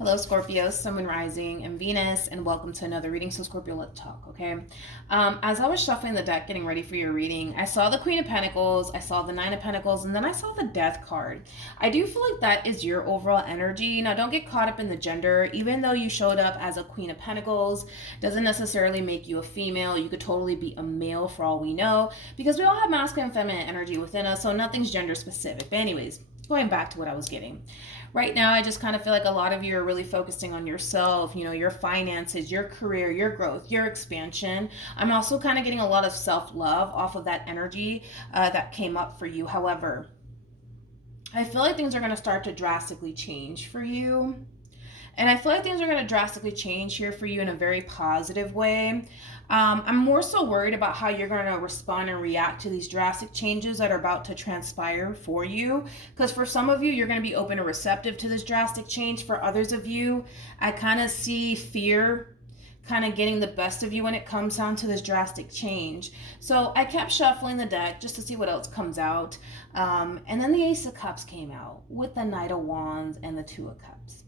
Hello, Scorpio, Sun, Moon, Rising, and Venus, and welcome to another reading. So, Scorpio, let's talk, okay? As I was shuffling the deck, getting ready for your reading, I saw the Queen of Pentacles, I saw the Nine of Pentacles, and then I saw the Death card. I do feel like that is your overall energy. Now, don't get caught up in the gender. Even though you showed up as a Queen of Pentacles, doesn't necessarily make you a female. You could totally be a male for all we know, because we all have masculine and feminine energy within us, so nothing's gender specific. But anyways, going back to what I was getting. Right now, I just kind of feel like a lot of you are really focusing on yourself, you know, your finances, your career, your growth, your expansion. I'm also kind of getting a lot of self-love off of that energy that came up for you. However, I feel like things are going to start to drastically change for you. And I feel like things are going to drastically change here for you in a very positive way. I'm more so worried about how you're going to respond and react to these drastic changes that are about to transpire for you. Because for some of you, you're going to be open and receptive to this drastic change. For others of you, I kind of see fear kind of getting the best of you when it comes down to this drastic change. So I kept shuffling the deck just to see what else comes out. And then the Ace of Cups came out with the Knight of Wands and the Two of Cups.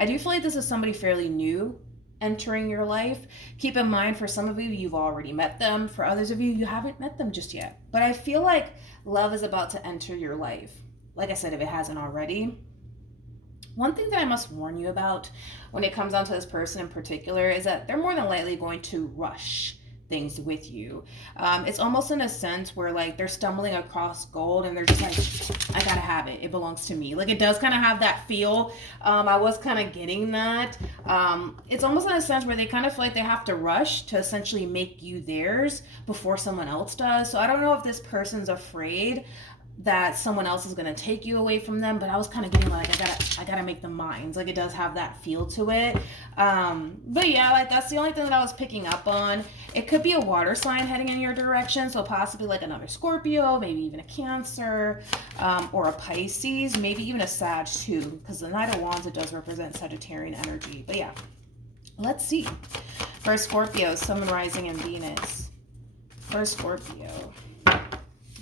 I do feel like this is somebody fairly new entering your life. Keep in mind, for some of you, you've already met them. For others of you, you haven't met them just yet. But I feel like love is about to enter your life. Like I said, if it hasn't already. One thing that I must warn you about when it comes down to this person in particular is that they're more than likely going to rush things with you. It's almost in a sense where like they're stumbling across gold and they're just like, I gotta have it, it belongs to me. Like it does kind of have that feel. I was kind of getting that. It's almost in a sense where they kind of feel like they have to rush to essentially make you theirs before someone else does. So I don't know if this person's afraid that someone else is going to take you away from them, but I was kind of getting like I gotta make them mine. Like it does have that feel to it. But yeah, like that's the only thing that I was picking up on. It could be a water sign heading in your direction, so possibly like another Scorpio, maybe even a Cancer, or a Pisces, maybe even a Sag too, because the Knight of Wands, it does represent Sagittarian energy. But yeah, let's see. For Scorpio, Sun, Moon, Rising, and Venus. For Scorpio.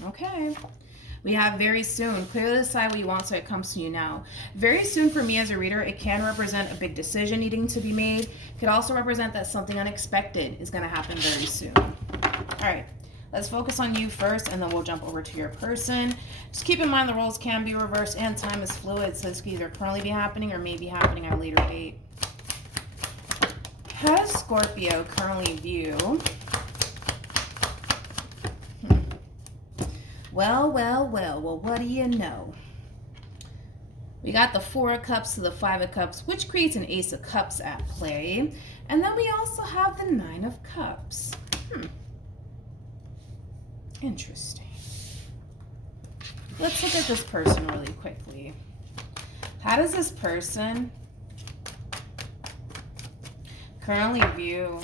Okay. We have very soon. Clearly decide what you want so it comes to you now. Very soon for me as a reader, it can represent a big decision needing to be made. It could also represent that something unexpected is going to happen very soon. All right, let's focus on you first and then we'll jump over to your person. Just keep in mind the roles can be reversed and time is fluid, so this could either currently be happening or may be happening at a later date. How does Scorpio currently view... Well, what do you know? We got the Four of Cups to the Five of Cups, which creates an Ace of Cups at play. And then we also have the Nine of Cups. Interesting. Let's look at this person really quickly. How does this person currently view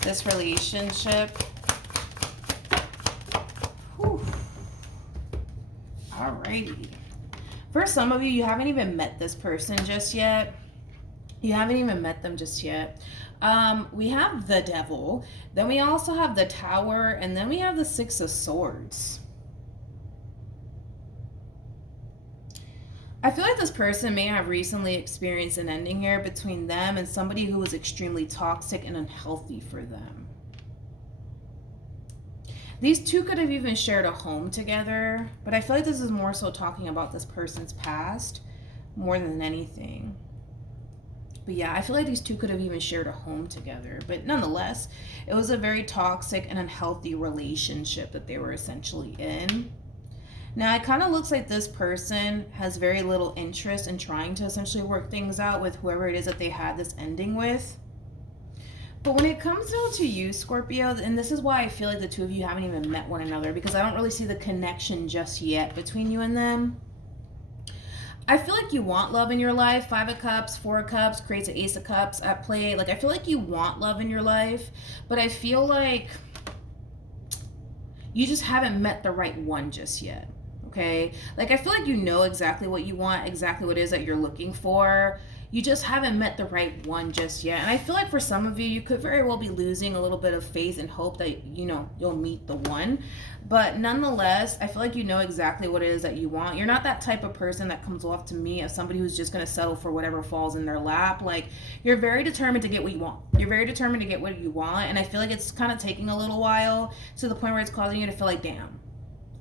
this relationship? Alrighty. For some of you, you haven't even met this person just yet. You haven't even met them just yet. We have the Devil. Then we also have the Tower. And then we have the Six of Swords. I feel like this person may have recently experienced an ending here between them and somebody who was extremely toxic and unhealthy for them. These two could have even shared a home together, but I feel like this is more so talking about this person's past more than anything. But yeah, I feel like these two could have even shared a home together, but nonetheless, it was a very toxic and unhealthy relationship that they were essentially in. Now, it kind of looks like this person has very little interest in trying to essentially work things out with whoever it is that they had this ending with. But when it comes down to you, Scorpio, and this is why I feel like the two of you haven't even met one another, because I don't really see the connection just yet between you and them. I feel like you want love in your life. Five of Cups, Four of Cups creates an Ace of Cups at play. Like, I feel like you want love in your life, but I feel like you just haven't met the right one just yet. Okay? Like, I feel like you know exactly what you want, exactly what it is that you're looking for. You just haven't met the right one just yet. And I feel like for some of you, you could very well be losing a little bit of faith and hope that, you know, you'll meet the one. But nonetheless, I feel like you know exactly what it is that you want. You're not that type of person that comes off to me as somebody who's just going to settle for whatever falls in their lap. Like, you're very determined to get what you want. You're very determined to get what you want. And I feel like it's kind of taking a little while to the point where it's causing you to feel like, damn,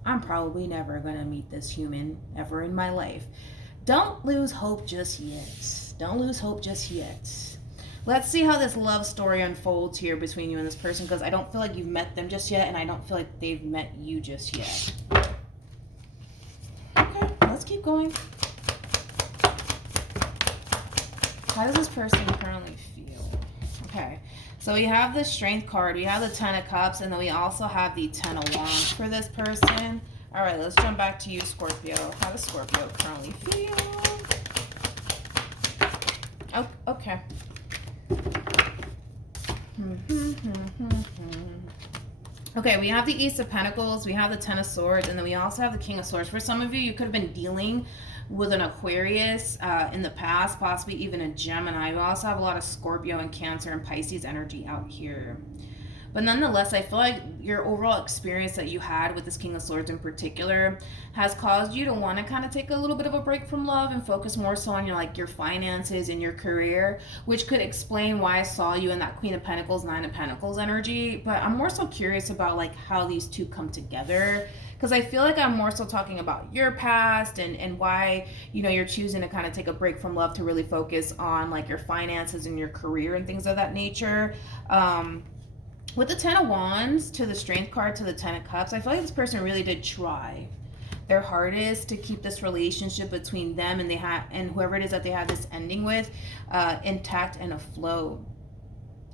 I'm probably never going to meet this human ever in my life. Don't lose hope just yet. Don't lose hope just yet. Let's see how this love story unfolds here between you and this person, because I don't feel like you've met them just yet, and I don't feel like they've met you just yet. Okay, let's keep going. How does this person currently feel? Okay, so we have the Strength card, we have the Ten of Cups, and then we also have the Ten of Wands for this person. All right, let's jump back to you, Scorpio. How does Scorpio currently feel? Oh, okay. Okay, we have the Ace of Pentacles, we have the Ten of Swords, and then we also have the King of Swords. For some of you, you could have been dealing with an Aquarius in the past, possibly even a Gemini. We also have a lot of Scorpio and Cancer and Pisces energy out here. But nonetheless, I feel like your overall experience that you had with this King of Swords in particular has caused you to want to kind of take a little bit of a break from love and focus more so on your finances and your career, which could explain why I saw you in that Queen of Pentacles, Nine of Pentacles energy. But I'm more so curious about like how these two come together, because I feel like I'm more so talking about your past and why, you know, you're choosing to kind of take a break from love to really focus on like your finances and your career and things of that nature. With the Ten of Wands to the Strength card to the Ten of Cups, I feel like this person really did try their hardest to keep this relationship between them and whoever it is that they had this ending with intact and afloat.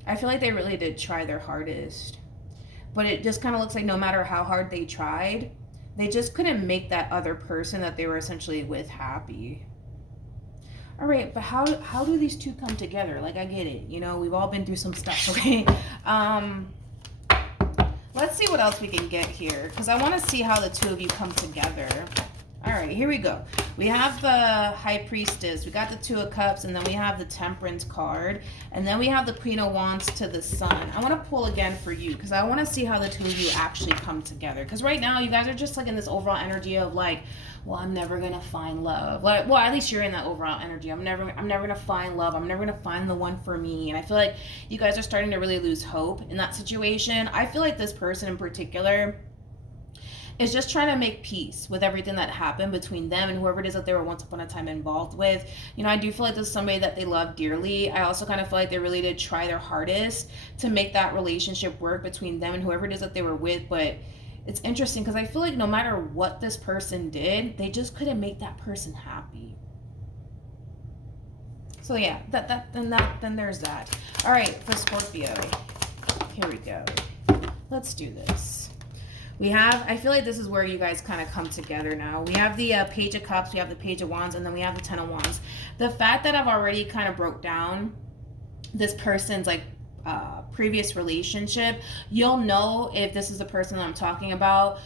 I feel like they really did try their hardest, but it just kind of looks like no matter how hard they tried, they just couldn't make that other person that they were essentially with happy. All right, but how do these two come together? Like, I get it. You know, we've all been through some stuff, okay? Let's see what else we can get here, because I want to see how the two of you come together. All right, here we go. We have the High Priestess. We got the Two of Cups, and then we have the Temperance card. And then we have the Queen of Wands to the Sun. I want to pull again for you, because I want to see how the two of you actually come together. Because right now, you guys are just like in this overall energy of like, well, I'm never going to find love. Like, well, at least you're in that overall energy. I'm never going to find love. I'm never going to find the one for me. And I feel like you guys are starting to really lose hope in that situation. I feel like this person in particular is just trying to make peace with everything that happened between them and whoever it is that they were once upon a time involved with. You know, I do feel like this is somebody that they love dearly. I also kind of feel like they really did try their hardest to make that relationship work between them and whoever it is that they were with. But it's interesting because I feel like no matter what this person did, they just couldn't make that person happy. So yeah, then there's that. All right, for Scorpio, here we go. Let's do this. I feel like this is where you guys kind of come together now. We have the Page of Cups, we have the Page of Wands, and then we have the Ten of Wands. The fact that I've already kind of broke down this person's like previous relationship, you'll know if this is the person that I'm talking about,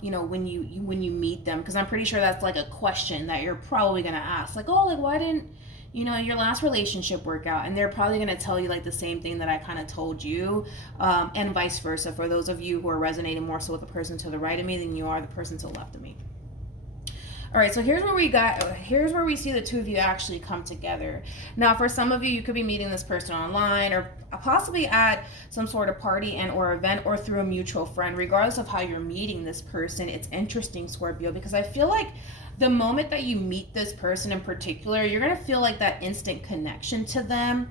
you know, when you meet them, because I'm pretty sure that's like a question that you're probably going to ask, like, oh, like, why didn't, you know, your last relationship work out? And they're probably going to tell you like the same thing that I kind of told you, and vice versa, for those of you who are resonating more so with the person to the right of me than you are the person to the left of me. All right, so here's where we see the two of you actually come together. Now, for some of you, you could be meeting this person online or possibly at some sort of party and or event or through a mutual friend. Regardless of how you're meeting this person, it's interesting, Scorpio, because I feel like the moment that you meet this person in particular, you're going to feel like that instant connection to them.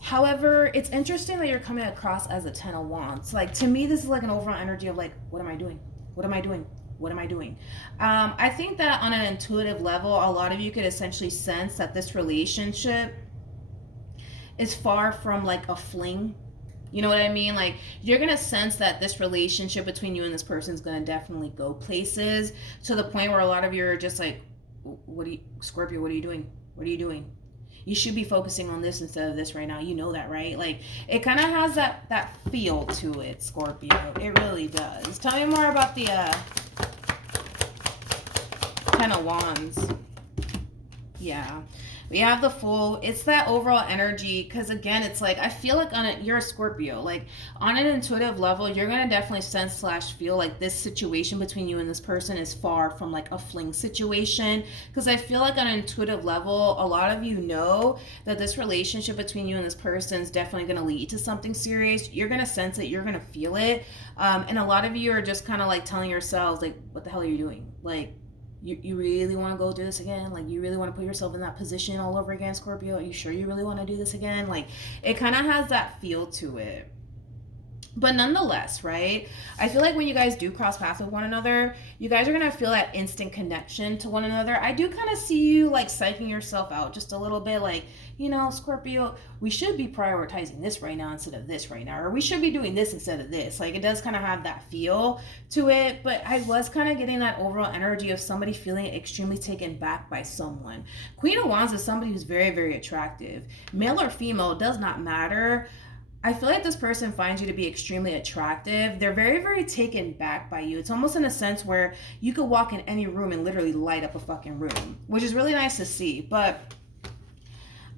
However, it's interesting that you're coming across as a Ten of Wands. Like, to me, this is like an overall energy of like, what am I doing? What am I doing? What am I doing? I think that on an intuitive level, a lot of you could essentially sense that this relationship is far from like a fling. You know what I mean? Like, you're going to sense that this relationship between you and this person is going to definitely go places, to the point where a lot of you are just like, Scorpio, what are you doing? What are you doing? You should be focusing on this instead of this right now. You know that, right? Like, it kind of has that feel to it, Scorpio. It really does. Tell me more about the Ten of Wands. Yeah. We have the Fool. It's that overall energy, because again, it's like, I feel like you're a Scorpio. Like, on an intuitive level, you're going to definitely sense slash feel like this situation between you and this person is far from like a fling situation. Because I feel like on an intuitive level, a lot of you know that this relationship between you and this person is definitely going to lead to something serious. You're going to sense it. You're going to feel it. And a lot of you are just kind of like telling yourselves, like, what the hell are you doing? Like, you really want to go do this again? Like, you really want to put yourself in that position all over again, Scorpio? Are you sure you really want to do this again? Like, it kind of has that feel to it. But nonetheless, right? I feel like when you guys do cross paths with one another, you guys are going to feel that instant connection to one another. I do kind of see you like psyching yourself out just a little bit, like, you know, Scorpio, we should be prioritizing this right now instead of this right now, or we should be doing this instead of this. Like, it does kind of have that feel to it, but I was kind of getting that overall energy of somebody feeling extremely taken back by someone. Queen of Wands is somebody who's very, very attractive. Male or female, does not matter. I feel like this person finds you to be extremely attractive. They're very, very taken back by you. It's almost in a sense where you could walk in any room and literally light up a fucking room, which is really nice to see. But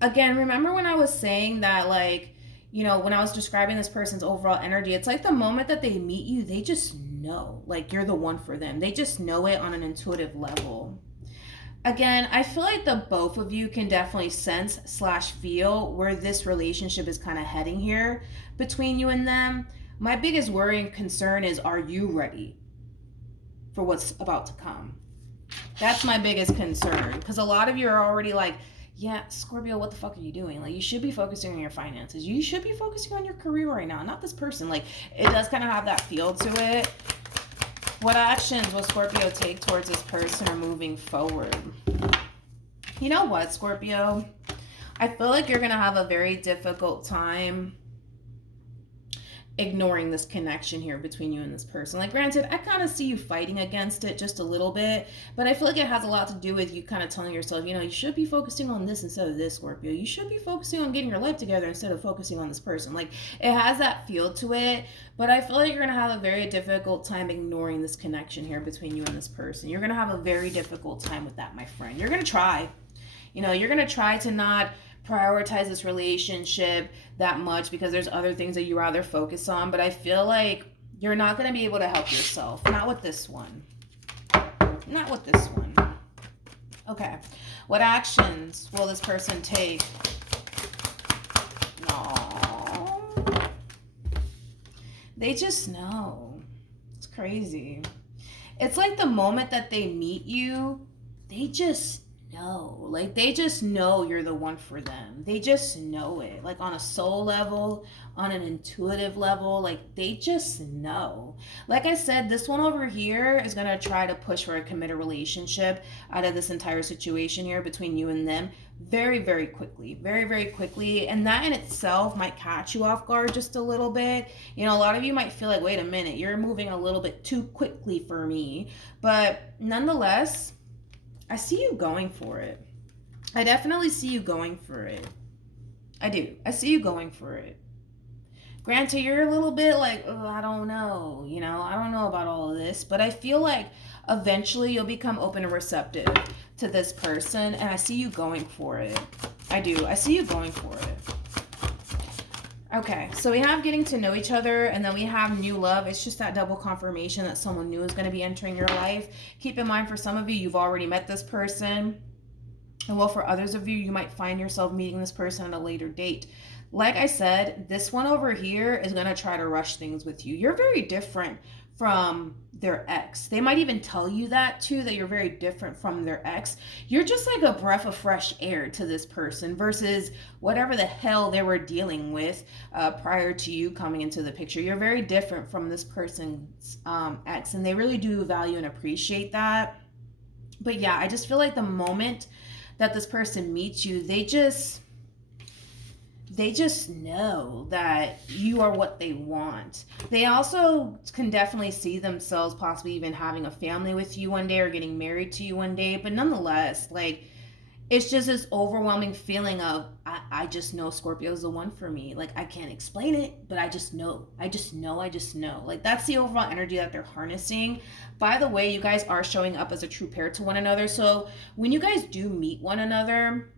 again, remember when I was saying that, like, you know, when I was describing this person's overall energy, it's like the moment that they meet you, they just know, like, you're the one for them. They just know it on an intuitive level. Again, I feel like the both of you can definitely sense slash feel where this relationship is kind of heading here between you and them. My biggest worry and concern is, are you ready for what's about to come? That's my biggest concern, because a lot of you are already like, yeah, Scorpio, what the fuck are you doing? Like, you should be focusing on your finances. You should be focusing on your career right now, not this person. Like, it does kind of have that feel to it. What actions will Scorpio take towards this person or moving forward? You know what, Scorpio? I feel like you're going to have a very difficult time ignoring this connection here between you and this person. Like, granted, I kind of see you fighting against it just a little bit, but I feel like it has a lot to do with you kind of telling yourself, you know, you should be focusing on this instead of this, Scorpio. You should be focusing on getting your life together instead of focusing on this person. Like, it has that feel to it, but I feel like you're going to have a very difficult time ignoring this connection here between you and this person. You're going to have a very difficult time with that, my friend. You're going to try. You know, you're going to try to not prioritize this relationship that much because there's other things that you rather focus on, but I feel like you're not going to be able to help yourself. Not with this one. Not with this one. Okay. What actions will this person take? No. They just know. It's crazy. It's like the moment that they meet you, they just know. Like, they just know you're the one for them. They just know it. Like, on a soul level, on an intuitive level, like, they just know. Like I said, this one over here is going to try to push for a committed relationship out of this entire situation here between you and them very, very quickly. Very, very quickly. And that in itself might catch you off guard just a little bit. You know, a lot of you might feel like, wait a minute, you're moving a little bit too quickly for me. But nonetheless, I see you going for it. I definitely see you going for it. I do. I see you going for it. Granted, you're a little bit like, oh, I don't know. You know, I don't know about all of this. But I feel like eventually you'll become open and receptive to this person. And I see you going for it. I do. I see you going for it. Okay, so we have getting to know each other, and then we have new love. It's just that double confirmation that someone new is going to be entering your life. Keep in mind, for some of you, you've already met this person. And well, for others of you, you might find yourself meeting this person at a later date. Like I said, this one over here is going to try to rush things with you. You're very different from their ex. They might even tell you that too, that you're very different from their ex. You're just like a breath of fresh air to this person versus whatever the hell they were dealing with prior to you coming into the picture. You're very different from this person's ex, and they really do value and appreciate that. But yeah, I just feel like the moment that this person meets you, they just know that you are what they want. They also can definitely see themselves possibly even having a family with you one day or getting married to you one day. But nonetheless, like, it's just this overwhelming feeling of, I just know Scorpio's the one for me. Like, I can't explain it, but I just know. I just know. Like, that's the overall energy that they're harnessing. By the way, you guys are showing up as a true pair to one another. So when you guys do meet one another,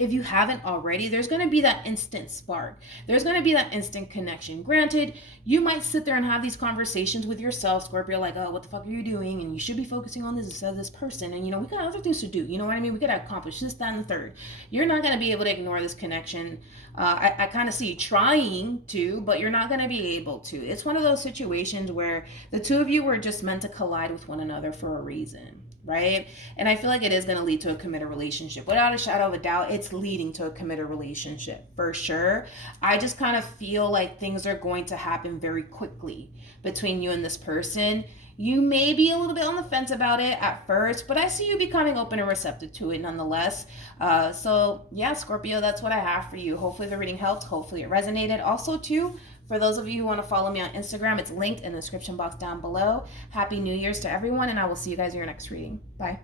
if you haven't already, there's going to be that instant spark. There's going to be that instant connection. Granted, you might sit there and have these conversations with yourself, Scorpio, like, oh, what the fuck are you doing? And you should be focusing on this instead of this person. And, you know, we got other things to do. You know what I mean? We got to accomplish this, that, and the third. You're not going to be able to ignore this connection. I kind of see you trying to, but you're not going to be able to. It's one of those situations where the two of you were just meant to collide with one another for a reason. Right? And I feel like it is going to lead to a committed relationship. Without a shadow of a doubt, it's leading to a committed relationship for sure. I just kind of feel like things are going to happen very quickly between you and this person. You may be a little bit on the fence about it at first, but I see you becoming open and receptive to it nonetheless. So yeah, Scorpio, that's what I have for you. Hopefully the reading helped. Hopefully it resonated. Also too, for those of you who want to follow me on Instagram, it's linked in the description box down below. Happy New Year's to everyone, and I will see you guys in your next reading. Bye.